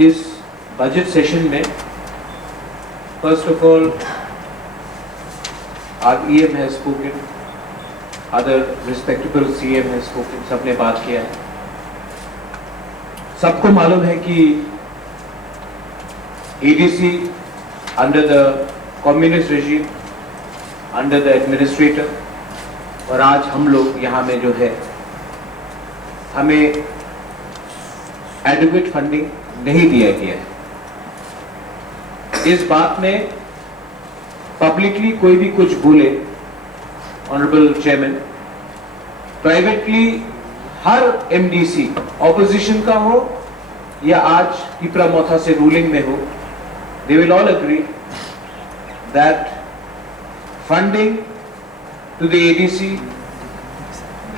इस budget session में first of all our EM has spoken, other respectable CM has spoken, सबने बात किया है। सबको मालूम है कि ADC under the communist regime, under the administrator, और आज हम लोग यहाँ में जो है हमें adequate funding नहीं दिया गया है। इस बात में पब्लिकली कोई भी कुछ बोले, ऑनरेबल चेयरमैन, प्राइवेटली हर एमडीसी ऑपोजिशन का हो या आज पिपरा मोथा से रूलिंग में हो, they will all agree that funding to the ADC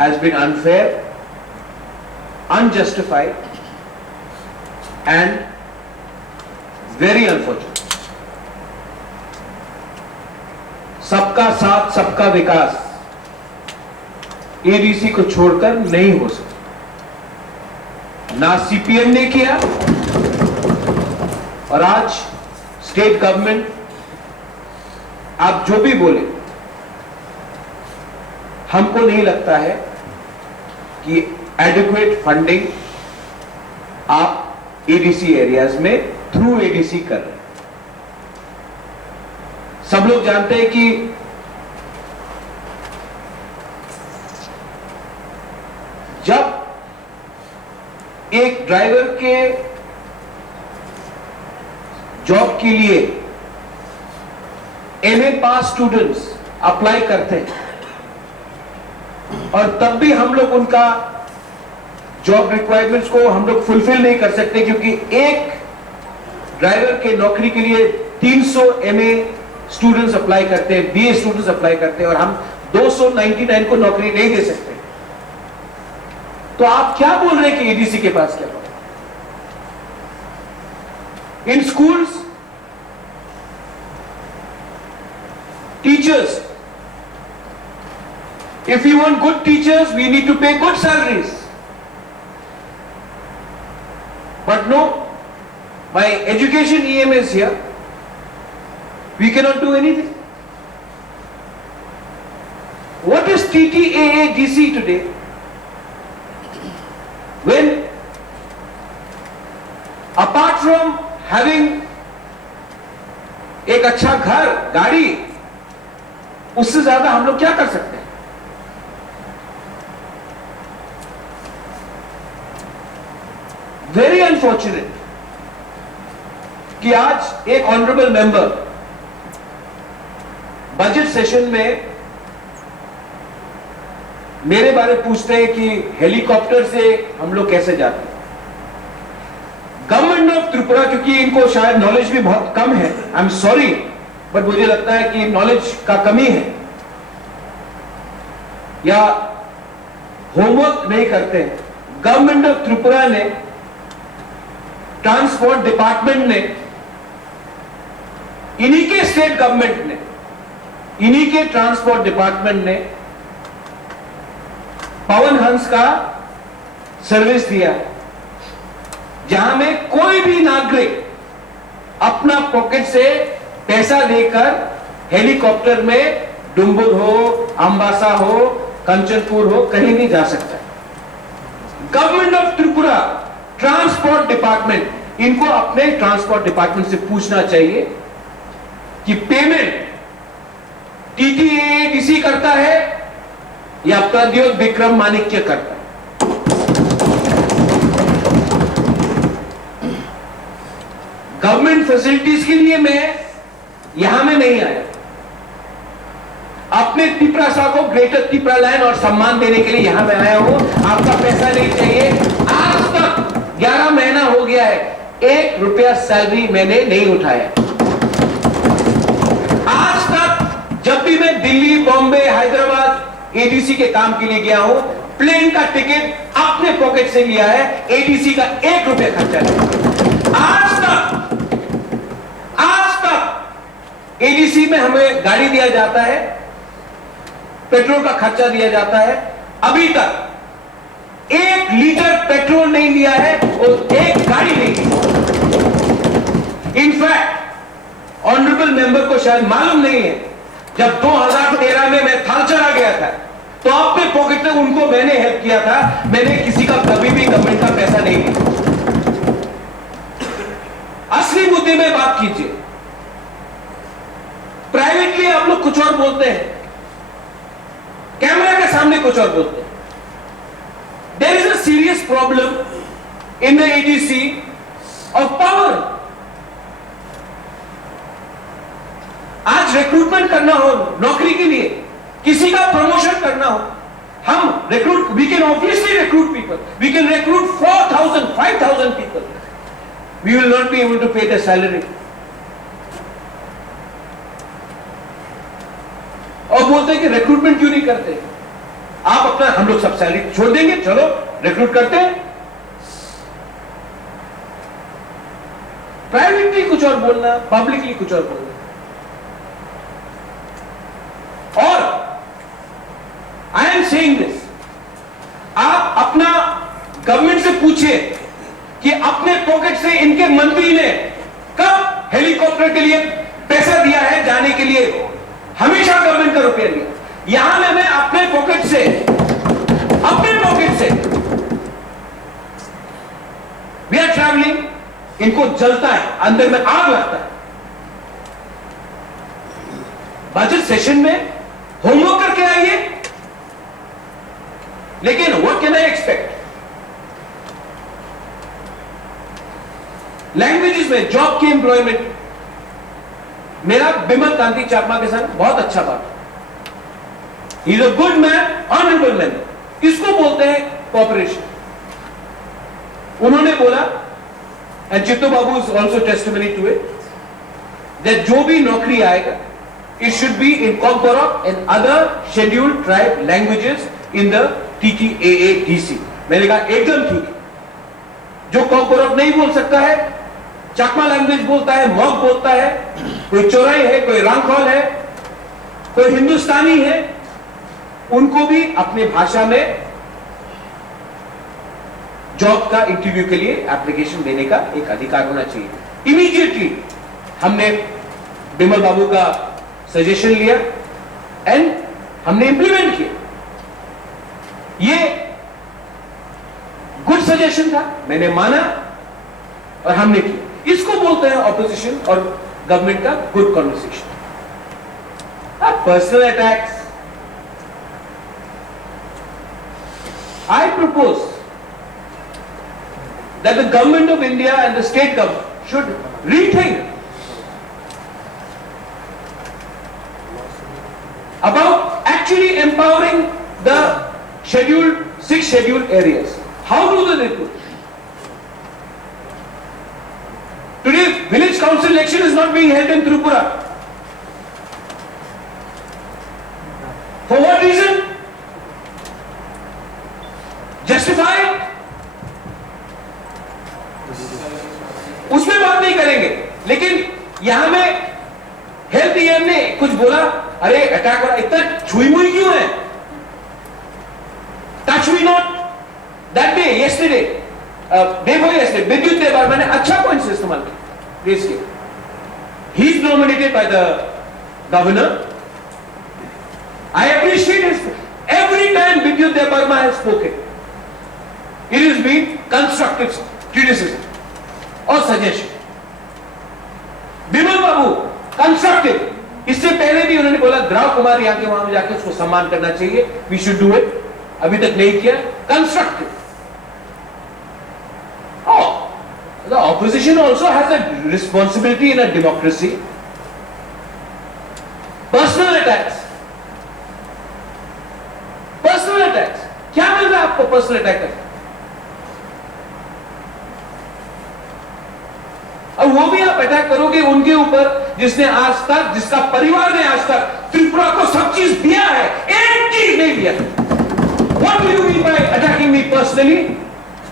has been unfair, unjustified and very unfortunate. सबका साथ सबका विकास एडीसी को छोड़कर नहीं हो सकता। ना सीपीएम ने किया और आज स्टेट गवर्नमेंट आप जो भी बोले, हमको नहीं लगता है कि एडिक्वेट फंडिंग आप एडीसी एरियाज में थ्रू एडीसी कर रहे हैं। सब लोग जानते हैं कि जब एक ड्राइवर के जॉब के लिए एमए पास स्टूडेंट्स अप्लाई करते हैं और तब भी हम लोग उनका जॉब रिक्वायरमेंट्स को हम लोग फुलफिल नहीं कर सकते, क्योंकि एक ड्राइवर के नौकरी के लिए 300 एमए स्टूडेंट्स अप्लाई करते हैं, बीए स्टूडेंट्स अप्लाई करते हैं और हम 299 को नौकरी नहीं दे सकते। तो आप क्या बोल रहे हैं कि एडीसी के पास क्या होगा? इन schools teachers, if you want good teachers, we need to pay good salaries. But no, my education EM is here. We cannot do anything. What is TTAADC today? When apart from having एक अच्छा घर, गाड़ी, उससे ज्यादा हम लोग क्या कर सकते हैं? Very unfortunate कि आज एक ऑनरेबल मेंबर बजट सेशन में मेरे बारे पूछते हैं कि हेलीकॉप्टर से हम लोग कैसे जाते हैं। गवर्नमेंट ऑफ त्रिपुरा, क्योंकि इनको शायद नॉलेज भी बहुत कम है, आई एम सॉरी, बट मुझे लगता है कि नॉलेज का कमी है या होमवर्क नहीं करते। गवर्नमेंट ऑफ त्रिपुरा ने, ट्रांसपोर्ट डिपार्टमेंट ने, इन्हीं के स्टेट गवर्नमेंट ने, इन्हीं के ट्रांसपोर्ट डिपार्टमेंट ने पवन हंस का सर्विस दिया, जहां में कोई भी नागरिक अपना पॉकेट से पैसा देकर हेलीकॉप्टर में डुम्बुर हो, अंबासा हो, कंचनपुर हो, कहीं नहीं जा सकता। Government of Tripura transport department, इनको अपने ट्रांसपोर्ट डिपार्टमेंट से पूछना चाहिए कि पेमेंट TTAADC करता है या प्रद्योत विक्रम माणिक्य करता है। गवर्नमेंट फैसिलिटीज के लिए मैं यहां में नहीं आया, अपने पिपरा साहब को ग्रेटर पिपरा लैंड और सम्मान देने के लिए यहां में आया हूं। आपका पैसा नहीं चाहिए। आज तक 11 महीना हो गया है, 1 रुपया सैलरी मैंने नहीं उठाया। आज तक जब भी मैं दिल्ली, बॉम्बे, हैदराबाद एडीसी के काम के लिए गया हूं, प्लेन का टिकट अपने पॉकेट से लिया है, एडीसी का 1 रुपया खर्चा नहीं। आज तक एडीसी में हमें गाड़ी दिया जाता है, पेट्रोल का खर्चा दिया जाता है, अभी तक 1 लीटर पेट्रोल नहीं लिया है और 1 गाड़ी नहीं ली। ऑनरेबल मेंबर को शायद मालूम नहीं है, जब 2013 में मैं थालचर आ गया था तो अपने पॉकेट में उनको मैंने हेल्प किया था। मैंने किसी का कभी भी गवर्नमेंट का पैसा नहीं लिया। असली मुद्दे में बात कीजिए। प्राइवेटली आप लोग कुछ और बोलते हैं, कैमरा के सामने कुछ और बोलते हैं। There is a serious problem in the ADC of power. आज रिक्रूटमेंट करना हो नौकरी के लिए, किसी का प्रमोशन करना हो, हम recruit, we can obviously recruit people, we can recruit 4,000 5,000 people, we will not be able to pay the salary. और बोलते हैं कि रिक्रूटमेंट क्यों नहीं करते आप अपना, हम लोग सब सैलरी छोड़ देंगे, चलो रिक्रूट करते हैं। प्राइवेटली कुछ और बोलना, पब्लिकली कुछ और बोलना। और आई एम सेइंग दिस, आप अपना गवर्नमेंट से पूछिए कि अपने पॉकेट से इनके मंत्री ने कब हेलीकॉप्टर के लिए पैसा दिया है जाने के लिए। हमेशा गवर्नमेंट का रुपया लिया। यहां में मैं अपने पॉकेट से वी आर ट्रैवलिंग, इनको जलता है, अंदर में आग लगता है। बजट सेशन में होमवर्क करके आइए, लेकिन what can I expect. Languages में जॉब की एम्प्लॉयमेंट, मेरा बिमल कांति चाकमा के साथ बहुत अच्छा बात, he is a good man, honourable man, इसको बोलते हैं कॉपरेशन। उन्होंने बोला, and Chittu Babu is also testimony to it, that जो भी नौकरी आएगा it should be in Kokborok and other scheduled tribe languages in the TTAADC। मैंने कहा एकदम ठीक है, जो Kokborok नहीं बोल सकता है, चाकमा लैंग्वेज बोलता है, मॉग बोलता है, कोई चोराई है, कोई रांखौल है, कोई हिंदुस्तानी है, उनको भी अपनी भाषा में जॉब का इंटरव्यू के लिए एप्लीकेशन देने का एक अधिकार होना चाहिए। इमीडिएटली हमने बिमल बाबू का सजेशन लिया एंड हमने इंप्लीमेंट किया। ये गुड सजेशन था, मैंने माना और हमने किया। इसको बोलते हैं ऑपोजिशन और गवर्नमेंट का good conversation. Personal attacks, I propose that the government of India and the state government should rethink about actually empowering the six scheduled areas. How do they recruit? Today, village council election is not being held in Tripura. For what reason? Justified? उसमें बात नहीं करेंगे, लेकिन यहां में health EM ने कुछ बोला, अरे अटैक हो रहा, इतना छुई मुई क्यों है? Touch me not. That day, yesterday, day for yesterday, विद्युत देवबर्मा ने अच्छा पॉइंट से इस्तेमाल किया देश के। He is nominated by the governor. I appreciate his every time Bidyut Debbarma has spoken, it is been constructive criticism और सजेशन। बिमल बाबू कंस्ट्रक्टिव, इससे पहले भी उन्होंने बोला द्राव कुमार यहां के वहां जाकर उसको सम्मान करना चाहिए, वी शुड डू इट, अभी तक नहीं किया। Constructive. The opposition also has a responsibility in a democracy. Personal attacks, personal attacks, क्या मिल रहा है आपको पर्सनल अटैक करके? और वो भी आप अटैक करोगे उनके ऊपर जिसने आज तक, जिसका परिवार ने आज तक त्रिपुरा को सब चीज दिया है, एक चीज नहीं दिया। What do you mean by attacking me personally?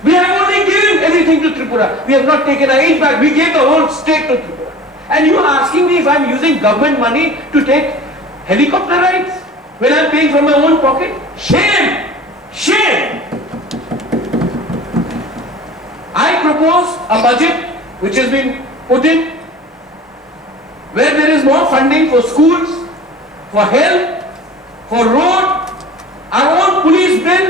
We have only given everything to Tripura. We have not taken an inch back. We gave the whole state to Tripura. And you are asking me if I am using government money to take helicopter rides when I am paying from my own pocket? Shame! Shame! I propose a budget which has been put in where there is more funding for schools, for health, for road, our own police bill.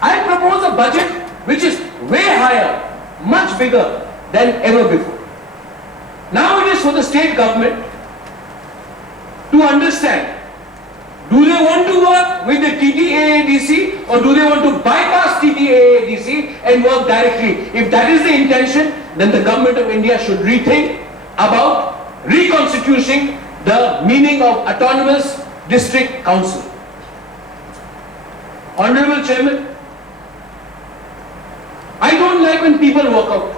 I propose a budget which is way higher, much bigger than ever before. Now it is for the state government to understand, do they want to work with the TTAADC or do they want to bypass TTAADC and work directly? If that is the intention, then the government of India should rethink about reconstituting the meaning of autonomous district council. Honorable Chairman, I don't like when people walk out,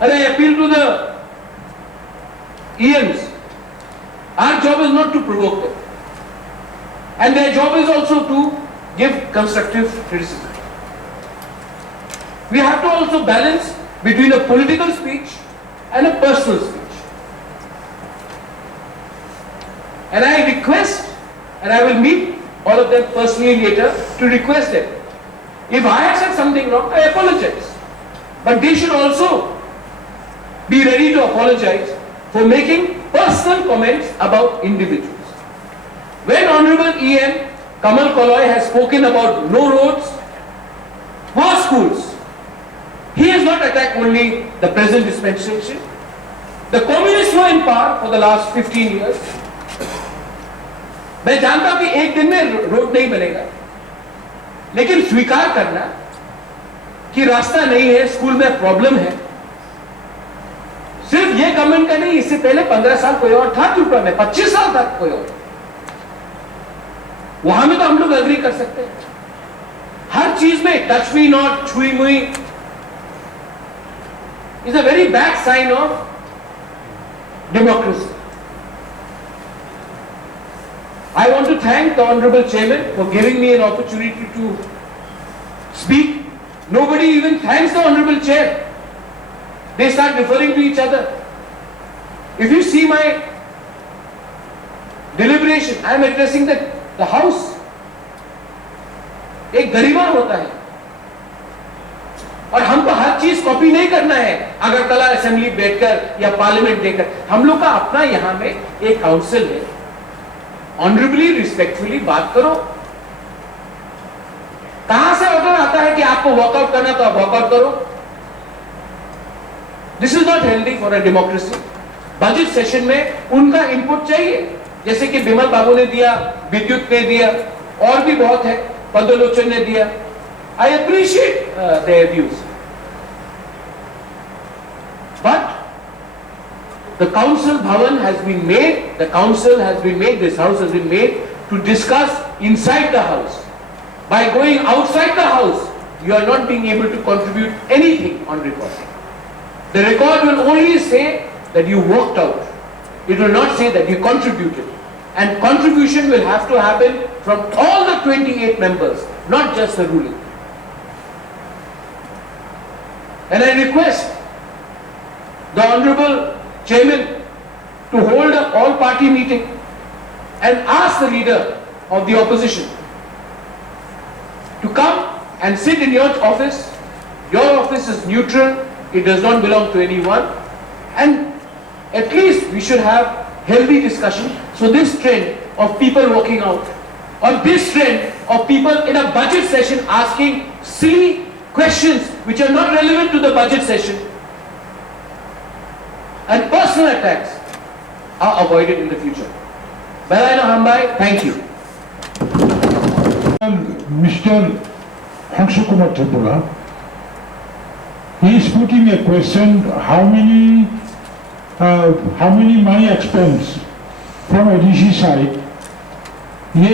and I appeal to the EMs. Our job is not to provoke them, and their job is also to give constructive criticism. We have to also balance between a political speech and a personal speech. And I request, and I will meet all of them personally later to request them. If I have said something wrong, I apologize. But they should also be ready to apologize for making personal comments about individuals. When Honorable EM Kamal Koloy has spoken about no roads, poor schools, he has not attacked only the present dispensation. The communists were in power for the last 15 years. मैं जानता हूं कि एक दिन में road नहीं बनेगा, लेकिन स्वीकार करना कि रास्ता नहीं है, स्कूल में प्रॉब्लम है, सिर्फ ये गवर्नमेंट का नहीं, इससे पहले 15 साल कोई और था त्रिपुरा में, 25 साल तक कोई और, वहां में तो हम लोग एग्री कर सकते हैं. हर चीज में टच मी नॉट, छुई मुई is a very bad sign of democracy. I want to thank the Honorable Chairman for giving me an opportunity to speak. Nobody even thanks the Honorable Chair. They start referring to each other. If you see my deliberation, I am addressing the House. एक गरिमा होता है और हमको हर चीज copy नहीं करना है Agartala assembly बैठकर या पार्लियामेंट देकर. हम लोग का अपना यहां में एक काउंसिल है. ऑनरेबली, रिस्पेक्टफुली बात करो. कहां से ऑर्डर आता है कि आपको वॉकआउट करना तो आप वॉकआउट करो? This is not healthy for a democracy. Budget session में उनका इनपुट चाहिए, जैसे कि बिमल बाबू ने दिया, विद्युत ने दिया, और भी बहुत है, पद्मलोचन ने दिया. I appreciate their views, but the council bhavan has been made, the council has been made, this house has been made to discuss inside the house. By going outside the house, you are not being able to contribute anything on recording. The record will only say that you worked out. It will not say that you contributed. And contribution will have to happen from all the 28 members, not just the ruling. And I request the Honorable Chairman to hold an all-party meeting and ask the leader of the opposition to come and sit in your office. Your office is neutral, it does not belong to anyone, and at least we should have healthy discussion. So this trend of people walking out, or this trend of people in a budget session asking silly questions which are not relevant to the budget session, and personal attacks are avoided in the future. Balaina Hambai, thank you. Mr. Hanshu Kumar Tripura, he is putting a question: how many money expense from ADC side? ये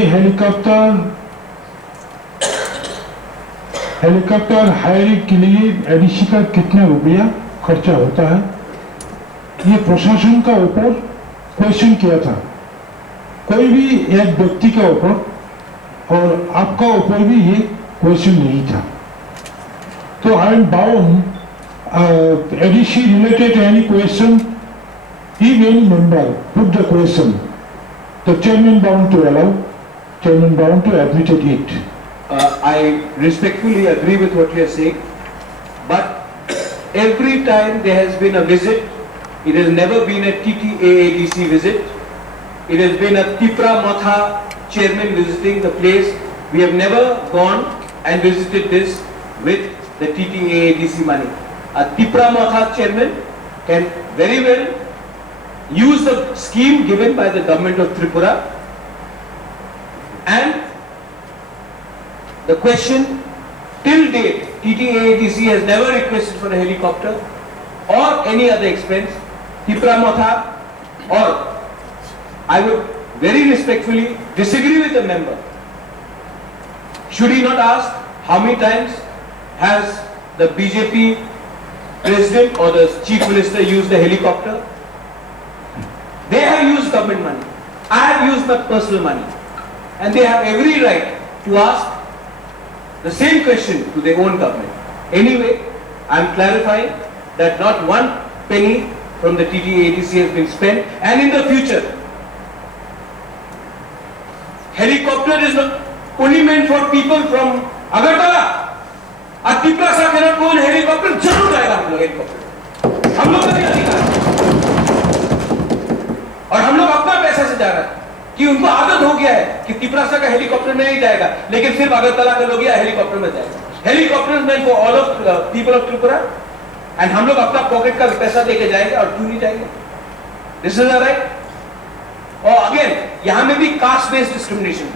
helicopter hiring के लिए ADC का कितना रुपया खर्चा होता है? ये प्रशासन का ऊपर क्वेश्चन किया था, कोई भी एक व्यक्ति का ऊपर, और आपका ऊपर भी ये क्वेश्चन नहीं था. तो I am bound ADC related to any question, if any member put the question, the chairman bound to allow, chairman bound to admit it. I respectfully agree with what you are saying, but every time there has been a visit, it has never been a TTAADC visit. It has been a Tipra Matha chairman visiting the place. We have never gone and visited this with the TTAADC money. A Tipra Matha chairman can very well use the scheme given by the government of Tripura. And the question, till date, TTAADC has never requested for a helicopter or any other expense. Tipra Matha, or I would very respectfully disagree with the member. Should he not ask how many times has the BJP president or the chief minister used the helicopter? They have used government money. I have used my personal money. And they have every right to ask the same question to their own government. Anyway, I am clarifying that not one penny from the TTAADC has been spent, and in the future, helicopter is not only meant for people from Agartala. Tipra sa cannot go in helicopter, जरूर जाएगा हम लोग helicopter, हम लोग का भी अधिकार है, और हम लोग अपना पैसा से जा रहे हैं कि उनको आदत हो गया है कि तिपरासा का हेलीकॉप्टर में नहीं जाएगा, लेकिन सिर्फ अगरतला के लोग हेलीकॉप्टर में जाएगा. Helicopter is meant for all of people of Tripura, and हम लोग अपना पॉकेट का पैसा देके जाएंगे और क्यों नहीं जाएंगे? This is right. और अगेन यहां में भी कास्ट बेस्ड डिस्क्रिमिनेशन.